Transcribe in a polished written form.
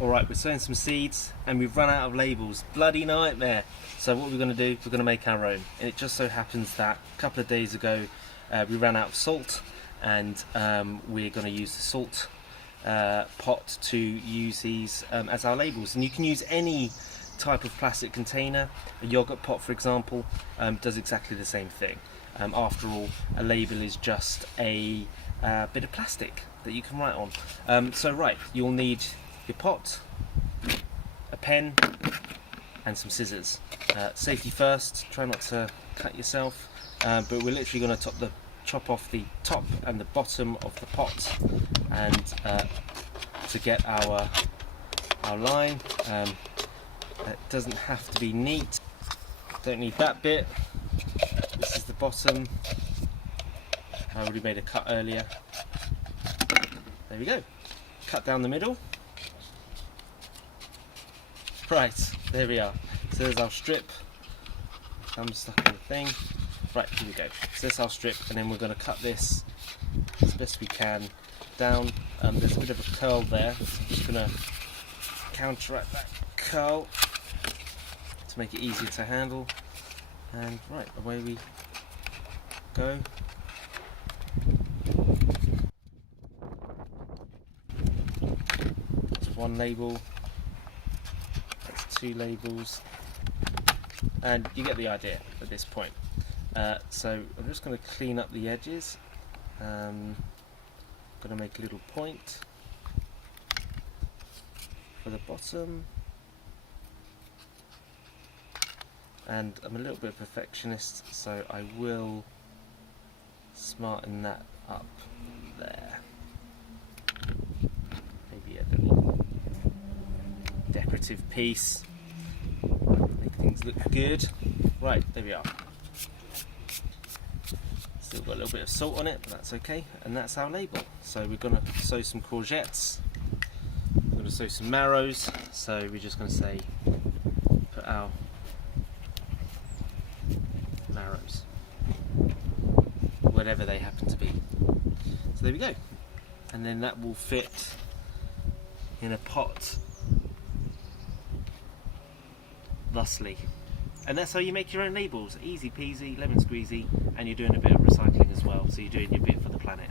Alright, we're sowing some seeds and we've run out of labels. Bloody nightmare. So what we're going to do, we're going to make our own. And it just so happens that a couple of days ago we ran out of salt, and we're going to use the salt pot to use these as our labels. And you can use any type of plastic container. A yogurt pot, for example, does exactly the same thing. After all, a label is just a bit of plastic that you can write on. So right, you'll need your pot, a pen, and some scissors. Safety first, try not to cut yourself, but we're literally going to chop off the top and the bottom of the pot, and to get our line. It doesn't have to be neat, don't need that bit. This is the bottom. I already made a cut earlier. There we go, cut down the middle. Right, there we are. So there's our strip. I'm stuck in the thing. Right, here we go. So there's our strip, and then we're going to cut this as best we can down. There's a bit of a curl there, so I'm just going to counteract that curl to make it easier to handle. And right, away we go. That's one label. 2 labels, and you get the idea at this point. So I'm just going to clean up the edges. Going to make a little point for the bottom, and I'm a little bit of a perfectionist, so I will smarten that up there. Maybe a little decorative piece, make things look good. Right, there we are. Still got a little bit of salt on it, but that's okay. And that's our label. So we're going to sow some courgettes, we're going to sow some marrows, so we're just going to say put our marrows, whatever they happen to be. So there we go. And then that will fit in a pot thusly. And that's how you make your own labels. Easy peasy, lemon squeezy, and you're doing a bit of recycling as well, so you're doing your bit for the planet.